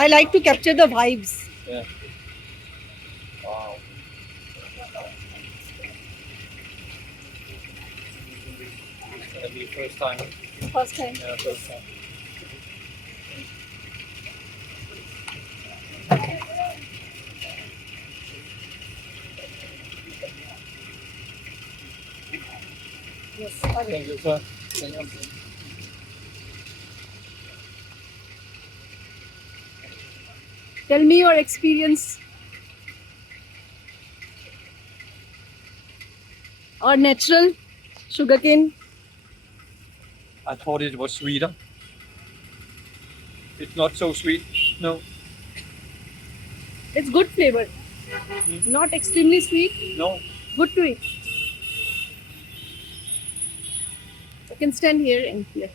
I like to capture the vibes. Yeah. Wow. It's gonna be first time. First time. Yeah, first time. Yes. Thank you, sir. Thank you. Tell me your experience. Or natural sugarcane. I thought it was sweeter. It's not so sweet. No. It's good flavor. Not extremely sweet. No. Good to eat. You can stand here and play.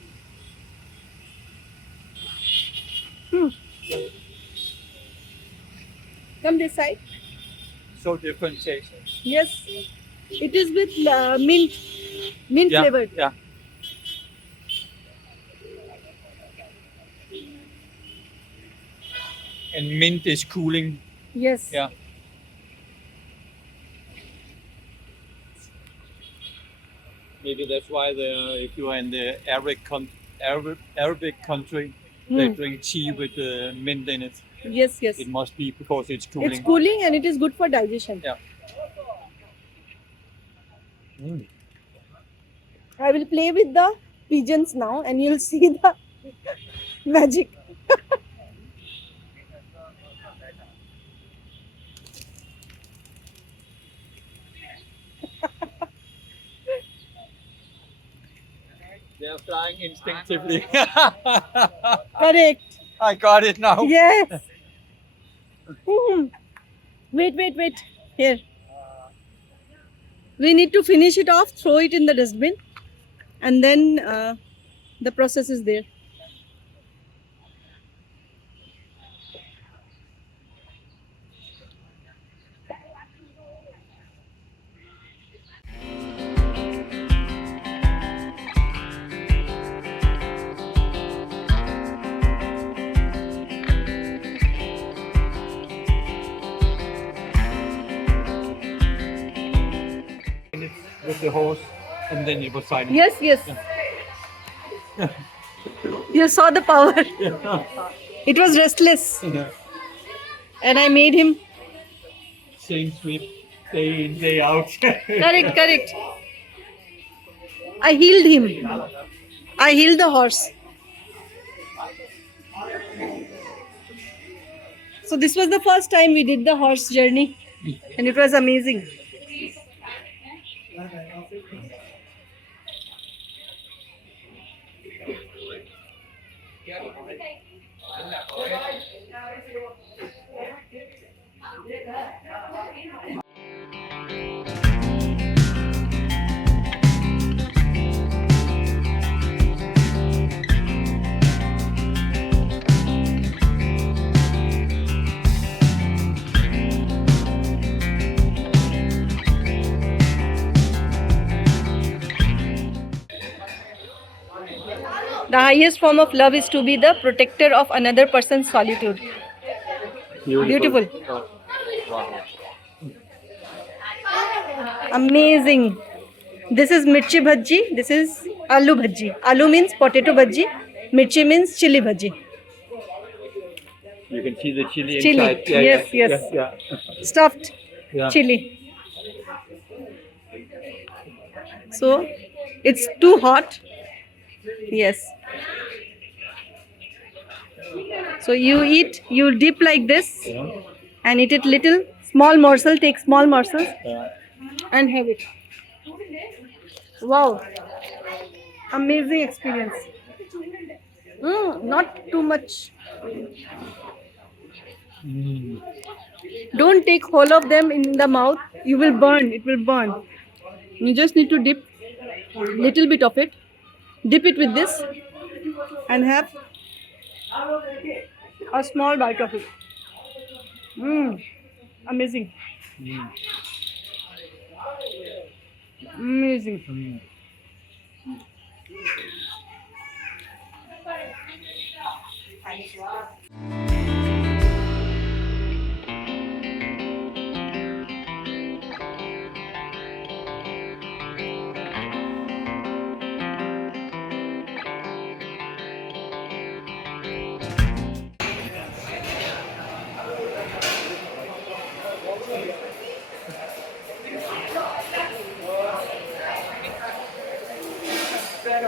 Come this side. So different taste. Yes. It is with mint. Mint Yeah. flavored. Yeah. And mint is cooling. Yes. Yeah. Maybe that's why if you are in the Arabic country, they drink tea with mint in it. Yes, yes. It must be because it's cooling. It's cooling and it is good for digestion. Yeah. Mm. I will play with the pigeons now and you'll see the magic. They are flying instinctively. Correct. I got it now. Yes. Wait. Here. We need to finish it off, throw it in the dustbin, and then the process is there. With the horse, and then it was silent. Yes. Yeah. You saw the power. Yeah. It was restless. Yeah. And I made him. Same sweep, day in, day out. Correct. I healed him. I healed the horse. So this was the first time we did the horse journey. And it was amazing. The highest form of love is to be the protector of another person's solitude. Beautiful. Oh, wow. Amazing. This is mirchi bhaji. This is aloo bhaji. Aloo means potato bhaji. Mirchi means chili bhaji. You can see the chili Chili. inside. Yeah, Yes. Yeah. Stuffed Yeah. chili. So it's too hot. Yes. So you dip like this Yeah. and eat it little, small morsel, take small morsels Yeah. and have it. Wow. Amazing experience. Not too much. Mm. Don't take whole of them in the mouth. You will burn. It will burn. You just need to dip little bit of it. Dip it with this and have a small bite of it. Amazing. Mm. Amazing. Mm. Every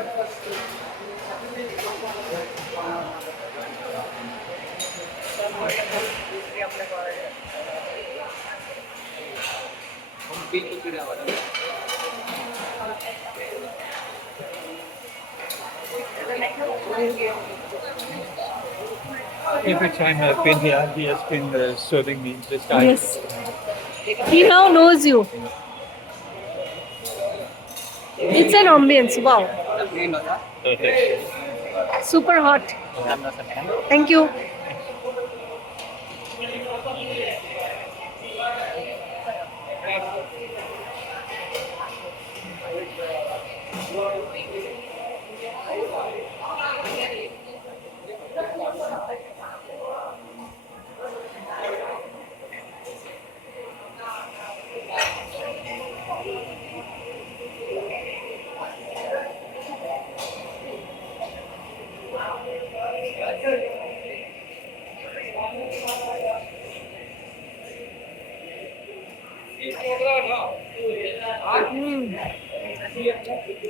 time I've been here, he has been serving me. This guy. Yes. He now knows you. It's an ambience. Wow. Perfect. Super hot. Thank you.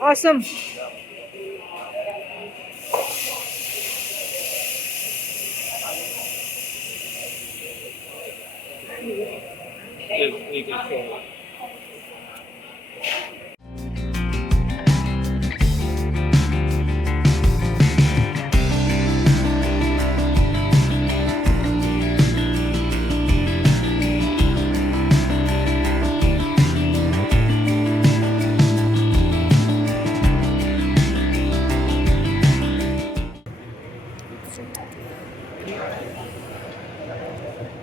Awesome. He can show.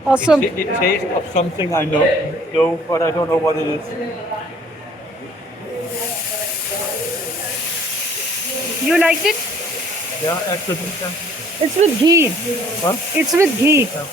Awesome. It tastes of something I know, but I don't know what it is. You liked it? Yeah, actually. It's with ghee. Huh? It's with ghee. Yeah.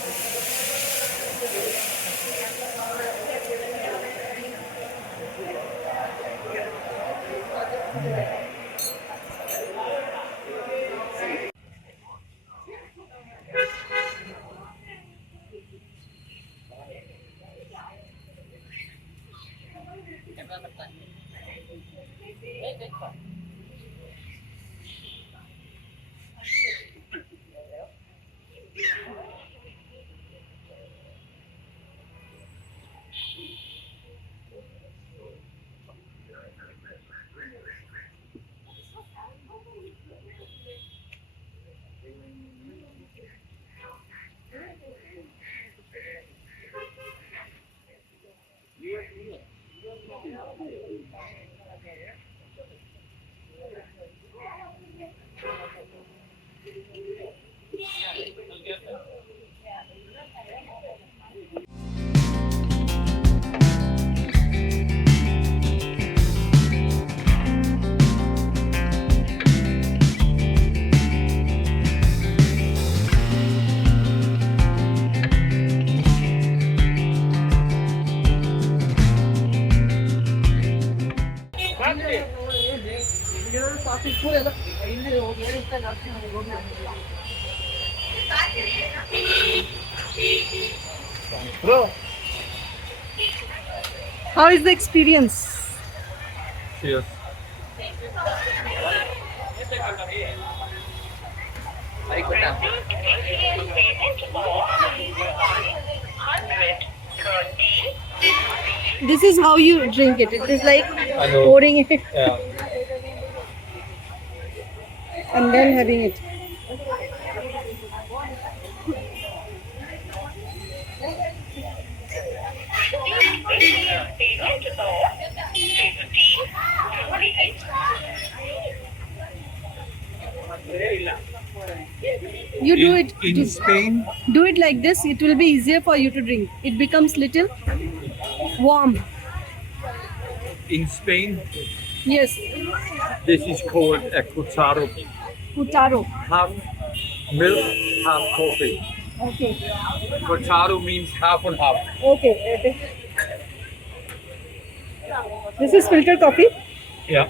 How is the experience? Cheers. This is how you drink it. It is like I know. pouring it Yeah. and then having it. You do it. In Spain, Do it like this. It will be easier for you to drink. It becomes little warm. in Spain, Yes. this is called a cortado. Putaro. Half milk, half coffee. Okay. Cortado means half and half. Okay. This is filter coffee. Yeah.